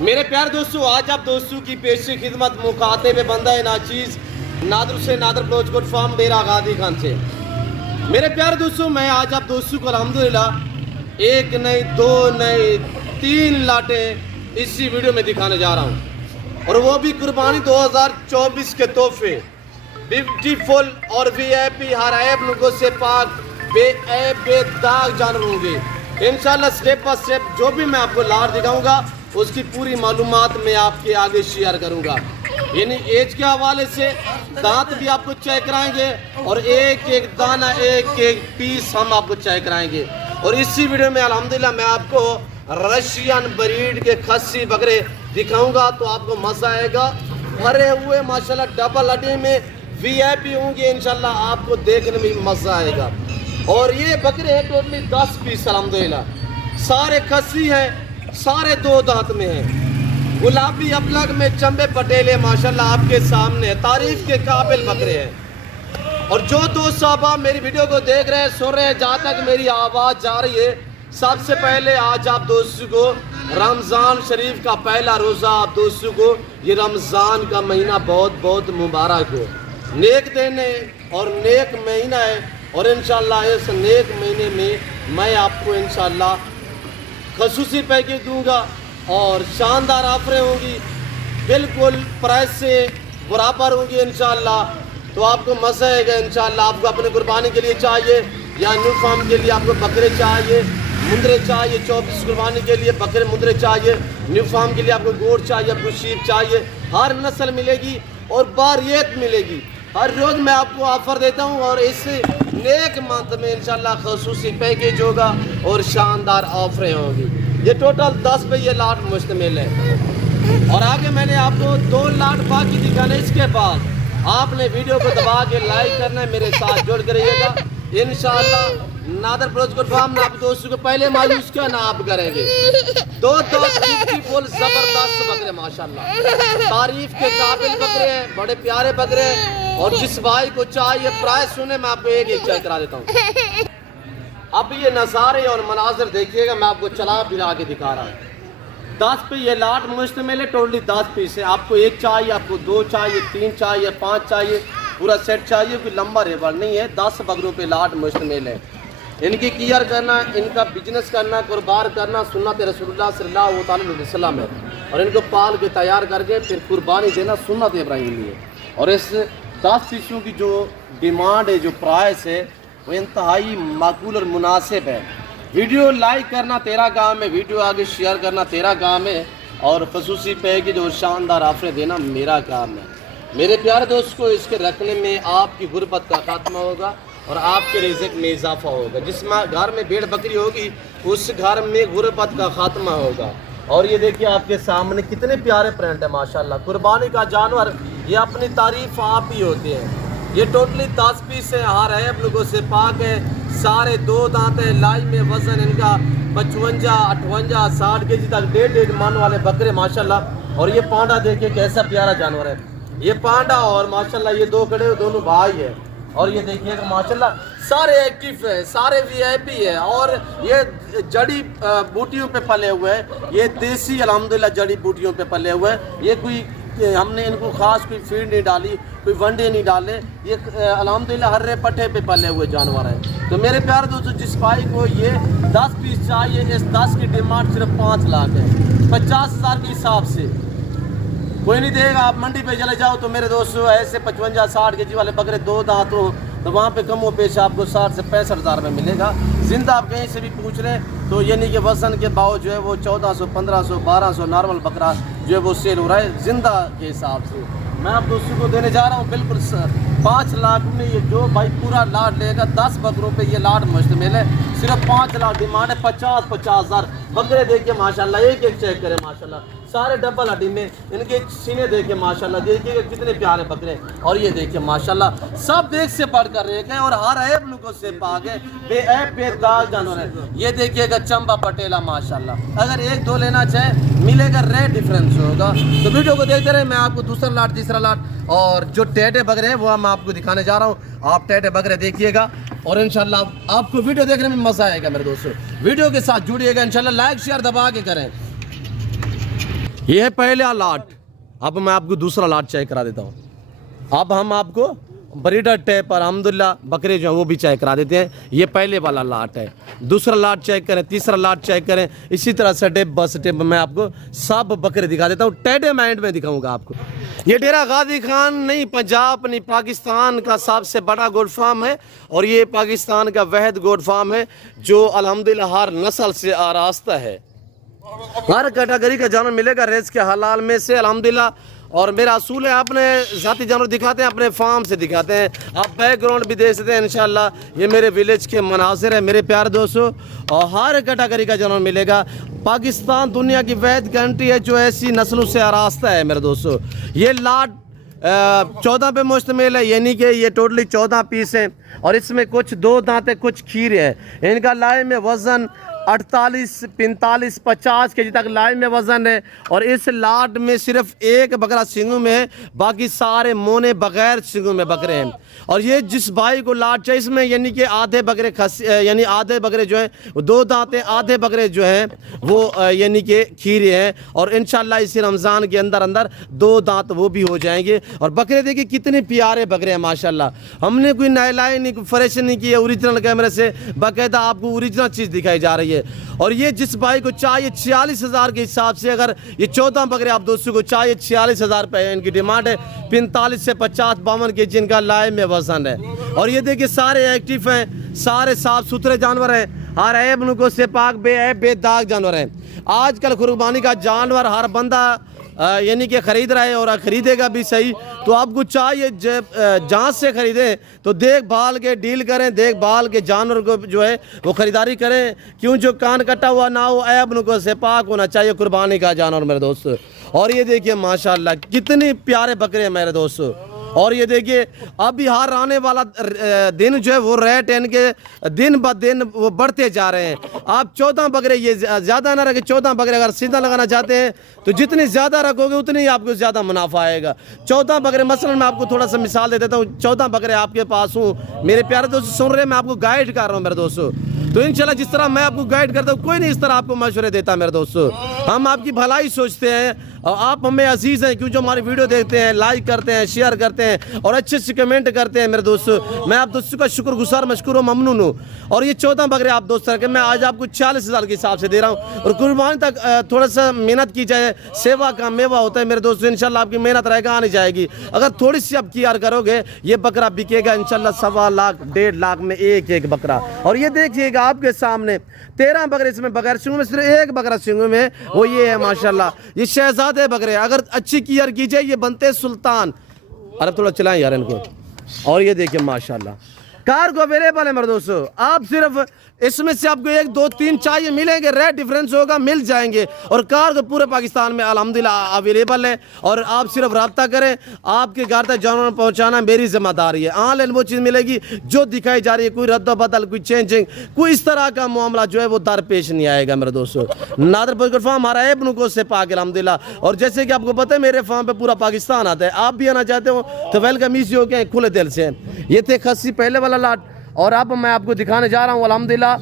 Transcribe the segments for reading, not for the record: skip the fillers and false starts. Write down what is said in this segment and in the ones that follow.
میرے پیار دوستو، آج آپ دوستوں کی پیشی خدمت مخاطب بندہ ناچیز نادر سے نادر بلوچ گڈ فارم ڈیرہ غازی خان سے۔ میرے پیار دوستو، میں آج آپ دوستوں کو الحمدللہ ایک نہیں دو نہیں 3 لاٹیں اسی ویڈیو میں دکھانے جا رہا ہوں، اور وہ بھی قربانی 2024 کے تحفے بیوٹیفل اور وی آئی پی ہر عیب نگو سے پاک بے عیب بے داغ جانور ہوں گے انشاءاللہ۔ سٹیپ پر سٹیپ جو بھی میں آپ کو لاٹ دکھاؤں گا اس کی پوری معلومات میں آپ کے آگے شیئر کروں گا، یعنی ایج کے حوالے سے دانت بھی آپ کو چیک کرائیں گے اور ایک ایک دانہ ایک ایک پیس ہم آپ کو چیک کرائیں گے۔ اور اسی ویڈیو میں الحمدللہ میں آپ کو رشین بریڈ کے خصی بکرے دکھاؤں گا تو آپ کو مزہ آئے گا۔ بھرے ہوئے ماشاءاللہ ڈبل ہڈی میں وی آئی پی ہوں گے انشاءاللہ، آپ کو دیکھنے میں مزہ آئے گا۔ اور یہ بکرے ہیں ٹوٹلی 10 پیس الحمدللہ، سارے خصی ہیں، سارے 2 دانت میں ہیں، گلابی ابلگ میں چمبے پٹیلے ماشاءاللہ آپ کے سامنے تعریف کے قابل بکرے ہیں۔ اور جو دوست صاحبہ میری ویڈیو کو دیکھ رہے ہیں سن رہے ہیں، جہاں تک میری آواز جا رہی ہے، سب سے پہلے آج آپ دوستوں کو رمضان شریف کا پہلا روزہ آپ دوستوں کو یہ رمضان کا مہینہ بہت بہت مبارک ہو، نیک دن ہے اور نیک مہینہ ہے، اور انشاءاللہ اس نیک مہینے میں میں آپ کو انشاءاللہ خصوصی پیکیج دوں گا اور شاندار آفریں ہوں گی، بالکل پرائس سے برابر ہوں گی انشاءاللہ، تو آپ کو مزہ آئے گا انشاءاللہ۔ آپ کو اپنے قربانی کے لیے چاہیے یا نیو فارم کے لیے آپ کو بکرے چاہیے، مندرے چاہیے، 24 قربانی کے لیے بکرے مندرے چاہیے، نیو فارم کے لیے آپ کو گوڑ چاہیے، آپ کو شیپ چاہیے، ہر نسل ملے گی اور باریت ملے گی۔ ہر روز میں آپ کو آفر دیتا ہوں اور اس نیک منتھ میں انشاءاللہ خصوصی پیکیج ہوگا اور شاندار آفریں ہوں گی۔ یہ ٹوٹل 10 پہ یہ لاٹ مشتمل ہے، اور آگے میں نے آپ کو 2 لاٹ باقی دکھانے، اس کے بعد آپ نے ویڈیو کو دبا کے لائک کرنا ہے، میرے ساتھ جڑ کے رہیے گا انشاءاللہ۔ نادر بلوچ گڈ فارم نے آپ دوستوں کو پہلے مایوس کیا نہ آپ کریں گے۔ 2 بیوٹیفل زبردست بکرے ماشاءاللہ، تعریف کے قابل بکرے ہیں، بڑے پیارے بکرے ہیں، اور جس بھائی کو چاہیے پرائس سنے میں آپ کو ایک ایک چیک کرا دیتا ہوں۔ اب یہ نظارے اور مناظر دیکھیے گا، میں آپ کو چلا پھرا کے دکھا رہا ہوں۔ 10 پہ یہ لاٹ مشتمل ہے، ٹوٹلی 10 پیس ہے۔ آپ کو 1 چاہیے، آپ کو 2 چاہیے، 3 چاہیے، 5 چاہیے، پورا سیٹ چاہیے، کوئی لمبا ریبر نہیں ہے۔ 10 بکروں پہ لاٹ مشتمل ہے۔ ان کی کیئر کرنا، ان کا بزنس کرنا، قربان کرنا سنت رسول اللہ صلی اللہ علیہ وسلم ہے، اور ان کو پال کے تیار کر کے پھر قربانی دینا سنت ابراہیمی ہے۔ اور اس 10 پیسوں کی جو ڈیمانڈ ہے، جو پرائس ہے، وہ انتہائی معقول اور مناسب ہے۔ ویڈیو لائک کرنا تیرا کام ہے، ویڈیو آگے شیئر کرنا تیرا کام ہے، اور خصوصی پیکیج اور شاندار آفریں دینا میرا کام ہے۔ میرے پیارے دوست کو اس کے رکھنے میں آپ کی غربت کا خاتمہ ہوگا اور آپ کے رزق میں اضافہ ہوگا۔ جس گھر میں بھیڑ بکری ہوگی اس گھر میں غربت کا خاتمہ ہوگا۔ اور یہ دیکھیے آپ کے سامنے کتنے پیارے پرنٹ ہیں ماشاءاللہ، قربانی کا جانور یہ اپنی تعریف آپ ہی ہوتے ہیں۔ یہ ٹوٹلی 10 پیس ہے، ہر عیب لوگوں سے پاک ہے، سارے 2 دانت ہیں، لائی میں وزن ان کا 55 58 60 کے جی تک 1.5 من والے بکرے ماشاءاللہ۔ اور یہ پانڈا دیکھیے کیسا پیارا جانور ہے، یہ پانڈا اور ماشاءاللہ یہ 2 کھڑے ہوئے دونوں بھائی ہیں۔ اور یہ دیکھیے کہ ماشاءاللہ سارے ایکٹیو ہیں، سارے وی آئی پی ہیں، اور یہ جڑی بوٹیوں پہ پلے ہوئے ہیں، یہ دیسی الحمدللہ جڑی بوٹیوں پہ پلے ہوئے ہیں۔ یہ کوئی ہم نے ان کو خاص کوئی فیڈ نہیں ڈالی، کوئی ونڈے نہیں ڈالے، یہ الحمدللہ ہرے پٹھے پہ پلے ہوئے جانور ہیں۔ تو میرے پیارے دوستو، جس بھائی کو یہ 10 پیس چاہیے، اس 10 کی ڈیمانڈ صرف 5 لاکھ ہے، 50,000 کے حساب سے کوئی نہیں دے گا۔ آپ منڈی پہ چلے جاؤ تو میرے دوستو ایسے 55 60 کے جی والے بکرے 2 دانت ہو تو وہاں پہ کم و بیش آپ کو 60 سے 65,000 میں ملے گا۔ زندہ آپ کہیں سے بھی پوچھ لیں تو یہ نہیں کہ وزن کے باؤ جو ہے وہ 1400 1500 1200 نارمل بکرا جو ہے وہ سیل ہو رہا ہے زندہ کے حساب سے۔ میں آپ دوستوں کو دینے جا رہا ہوں بالکل 5 لاکھ میں، یہ جو بھائی پورا لاٹ لے گا 10 بکروں پہ یہ لاٹ مشتمل ہے، صرف 5 لاکھ ڈیمانڈ ہے۔ 50,000 بکرے دیکھیے ماشاءاللہ، ایک ایک چیک کریں ماشاءاللہ، سارے ڈبل ہڈی میں، ان کے سینے دیکھیں ماشاءاللہ، دیکھیے کہ کتنے پیارے بکرے، اور یہ دیکھیں ماشاءاللہ سب دیکھ سے بڑھ کر ایک ہے، اور ہر عیب لوگوں سے پاک ہے، بے عیب بے داغ جانور ہے۔ یہ دیکھیے گا چمبا پٹیلا ماشاءاللہ، اگر 1 2 لینا چاہے ملے گا، ریٹ ڈیفرنس ہوگا۔ تو ویڈیو کو دیکھتے رہے، میں آپ کو دوسرا لاٹ تیسرا لاٹ اور جو ٹیٹے بکرے ہیں وہ میں آپ کو دکھانے جا رہا ہوں۔ آپ ٹیٹے بکرے دیکھیے گا اور انشاءاللہ آپ کو ویڈیو دیکھنے میں مزہ آئے گا۔ میرے دوستو ویڈیو کے ساتھ جڑیے گا انشاءاللہ، لائک شیئر دبا کے کریں۔ یہ ہے پہلا لاٹ. اب میں آپ کو دوسرا لاٹ چیک کرا دیتا ہوں. اب ہم آپ کو بریڈر ٹیپ اور الحمدللہ بکرے جو ہیں وہ بھی چیک کرا دیتے ہیں. یہ پہلے والا لاٹ ہے. دوسرا لاٹ چیک کریں, تیسرا لاٹ چیک کریں, اسی طرح سٹیپ بس سٹیپ میں آپ کو سب بکرے دکھا دیتا ہوں. ٹیڈے مائنڈ میں دکھاؤں گا آپ کو. یہ ڈیرا غازی خان نہیں پنجاب نہیں پاکستان کا سب سے بڑا گوٹ فارم ہے, اور یہ پاکستان کا واحد گوٹ فارم ہے جو الحمدللہ ہر نسل سے آراستہ ہے. ہر کیٹیگری کا جانور ملے گا ریس کے حلال میں سے الحمدللہ. اور میرا اصول ہے اپنے ذاتی جانور دکھاتے ہیں, اپنے فارم سے دکھاتے ہیں. آپ بیک گراؤنڈ بھی دیکھ سکتے ہیں انشاءاللہ. یہ میرے ویلیج کے مناظر ہیں میرے پیارے دوستو, اور ہر کیٹیگری کا جانور ملے گا. پاکستان دنیا کی واحد کنٹری ہے جو ایسی نسلوں سے آراستہ ہے میرے دوستو. یہ لاٹ 14 پہ مشتمل ہے, یعنی کہ یہ ٹوٹلی 14 پیس ہیں, اور اس میں کچھ 2 دانت ہیں, کچھ کھیرے ہیں. ان کا لائے میں وزن 48 45 50 کے جی تک لائن میں وزن ہے. اور اس لاٹ میں صرف ایک بکرا سنگوں میں ہے, باقی سارے مونے بغیر سنگوں میں بکرے ہیں. اور یہ جس بھائی کو لاٹ چاہیے اس میں یعنی کہ آدھے بکرے یعنی آدھے بکرے جو ہیں وہ 2 دانت ہیں, آدھے بکرے جو ہیں وہ یعنی کہ کھیرے ہیں. اور انشاءاللہ اسی رمضان کے اندر 2 دانت وہ بھی ہو جائیں گے. اور بکرے دیکھیں کتنے پیارے بکرے ہیں ماشاءاللہ. ہم نے کوئی نائلائی نہیں, کوئی فریش نہیں کی ہے, اوریجنل کیمرے سے باقاعدہ آپ کو اوریجنل چیز دکھائی جا رہی ہے. اور یہ جس بھائی کو چاہیے 46,000 کے حساب سے, اگر یہ 14 بکرے آپ دوستوں کو چاہیے 46,000 روپے ان کی ڈیمانڈ ہے. 45 سے 50 52 کے جن کا لائے میں وزن ہے. اور یہ دیکھیں سارے ایکٹیو ہیں, سارے صاف ستھرے جانور ہیں, ہر عیب نکو سے پاک بے عیب بے داغ جانور ہیں. آج کل قربانی کا جانور ہر بندہ یعنی کہ خرید رہا ہے اور خریدے گا بھی صحیح. تو آپ کو چاہیے جہاں سے خریدیں تو دیکھ بھال کے ڈیل کریں, دیکھ بھال کے جانور کو جو ہے وہ خریداری کریں, کیوں جو کان کٹا ہوا نہ ہو, عیب نکو سے پاک ہونا چاہیے قربانی کا جانور میرے دوست. اور یہ دیکھیے ماشاءاللہ کتنے پیارے بکرے ہیں میرے دوست. اور یہ دیکھیے ابھی ہر آنے والا دن جو ہے وہ ریٹ ان کے دن بہ دن وہ بڑھتے جا رہے ہیں. آپ 14 بکرے یہ زیادہ نہ رکھیں. 14 بکرے اگر سیدھا لگانا چاہتے ہیں تو جتنی زیادہ رکھو گے اتنی ہی آپ کو زیادہ منافع آئے گا. 14 بکرے مثلا میں آپ کو تھوڑا سا مثال دے دیتا ہوں. 14 بکرے آپ کے پاس ہوں میرے پیارے دوست سن رہے ہیں, میں آپ کو گائیڈ کر رہا ہوں میرے دوستو. تو انشاءاللہ جس طرح میں آپ کو گائیڈ کرتا ہوں کوئی نہیں اس طرح آپ کو مشورے دیتا میرے دوستو. ہم آپ کی بھلائی سوچتے ہیں اور آپ ہمیں عزیز ہیں کیوں جو ہماری ویڈیو دیکھتے ہیں, لائک کرتے ہیں, شیئر کرتے ہیں اور اچھے سے کمنٹ کرتے ہیں میرے دوستو. میں آپ دوستوں کا شکر گزار مشکور و ممنون ہوں. اور یہ 14 بکرے آپ دوست رکھیں, میں آج آپ کو 40,000 کے حساب سے دے رہا ہوں. اور قربانی تک تھوڑا سا محنت کی جائے, سیوا کا میوہ ہوتا ہے میرے دوستو. انشاءاللہ آپ کی محنت رہے گا آنے جائے گی. اگر تھوڑی سی آپ کیئر کرو گے یہ بکرا بکے گا انشاءاللہ 1.25 لاکھ 1.5 لاکھ میں ایک بکرا. اور یہ دیکھیے گا آپ کے سامنے 13 بکرے اس میں بغیر سنگوں میں, صرف ایک بکرا سنگوں میں, وہ یہ ہے ماشاءاللہ. یہ شہزادے بکرے اگر اچھی کیئر کی جائے یہ بنتے سلطان. ارے تھوڑا چلائیں یار ان کو. اور یہ دیکھیں ماشاءاللہ کارگو اویلیبل ہے میرے دوستو. آپ صرف اس میں سے آپ کو 1 2 3 چاہیے ملیں گے, ریٹ ڈیفرنس ہوگا, مل جائیں گے. اور کارگو پورے پاکستان میں الحمدللہ اویلیبل ہے. اور آپ صرف رابطہ کریں, آپ کے گھر تک جانور پہنچانا میری ذمہ داری ہے. آن لائن وہ چیز ملے گی جو دکھائی جا رہی ہے, کوئی رد و بدل, کوئی چینجنگ, کوئی اس طرح کا معاملہ جو ہے وہ درپیش نہیں آئے گا میرے دوستو. نادر بوجھ فارم ہمارا عیب نکو سے پاک الحمدللہ. اور جیسے کہ آپ کو پتہ ہے میرے فارم پہ پورا پاکستان آتا ہے, آپ بھی آنا چاہتے ہو تو ویلکم ایزی ہو کے کھلے دل سے. یہ تھے خصی پہلے والا لاٹ, اور اب میں آپ کو دکھانے جا رہا ہوں الحمدللہ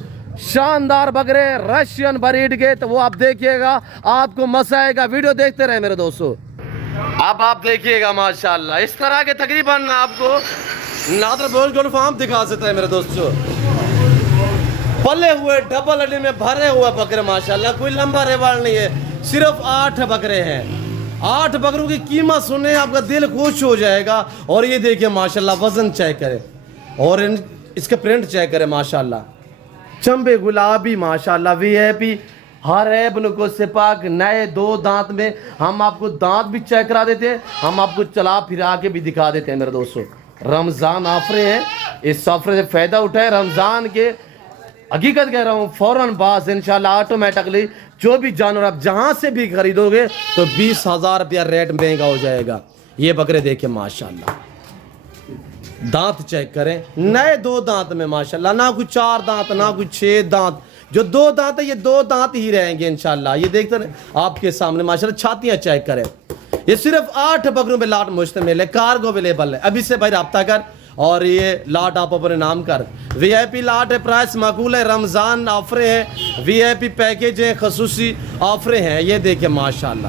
شاندار بکرے رشین بریڈ کے. تو وہ آپ دیکھیے گا, آپ کو مزہ آئے گا. ویڈیو دیکھتے رہے میرے دوستو. اب آپ دیکھیے گا ماشاءاللہ اس طرح کے تقریباً آپ کو نادر بوجھ گوٹ فارم دکھا سکتا ہے میرے دوستو. پلے ہوئے ڈبل اڈی میں بھرے ہوئے بکرے ماشاءاللہ, کوئی لمبا ریوال نہیں ہے. صرف 8 بکرے ہیں. 8 بکروں کی قیمت سنیں آپ کا دل خوش ہو جائے گا. اور یہ دیکھیں ماشاءاللہ وزن چیک کریں اور اس کے پرنٹ چیک کریں ماشاءاللہ. چمبے گلابی ماشاءاللہ وی آئی پی, ہر عیب نکو سے پاک, نئے 2 دانت میں. ہم آپ کو دانت بھی چیک کرا دیتے ہیں, ہم آپ کو چلا پھرا کے بھی دکھا دیتے ہیں میرے دوستو. رمضان آفرے ہیں, اس آفرے سے فائدہ اٹھائے. رمضان کے حقیقت کہہ رہا ہوں فوراً بعض انشاءاللہ آٹومیٹکلی جو بھی جانور آپ جہاں سے بھی خریدو گے تو 20,000 روپیہ ریٹ مہنگا ہو جائے گا. یہ بکرے دیکھیں ماشاءاللہ, دانت چیک کریں, نئے 2 دانت میں ماشاءاللہ, نہ کوئی 4 دانت نہ کوئی 6 دانت. جو 2 دانت ہے یہ 2 دانت ہی رہیں گے انشاءاللہ. یہ دیکھتے رہیں آپ کے سامنے ماشاءاللہ. چھاتیاں چیک کریں. یہ صرف 8 بکروں پہ لاٹ مشتمل ہے. کارگو اویلیبل ہے, ابھی سے بھائی رابطہ کر اور یہ لاٹ آپ اپنے نام کر. وی آئی پی لاٹ ہے, پرائس معقول ہے. رمضان آفریں ہیں, وی آئی پی پیکیج ہیں, خصوصی آفریں ہیں. یہ دیکھیں ماشاءاللہ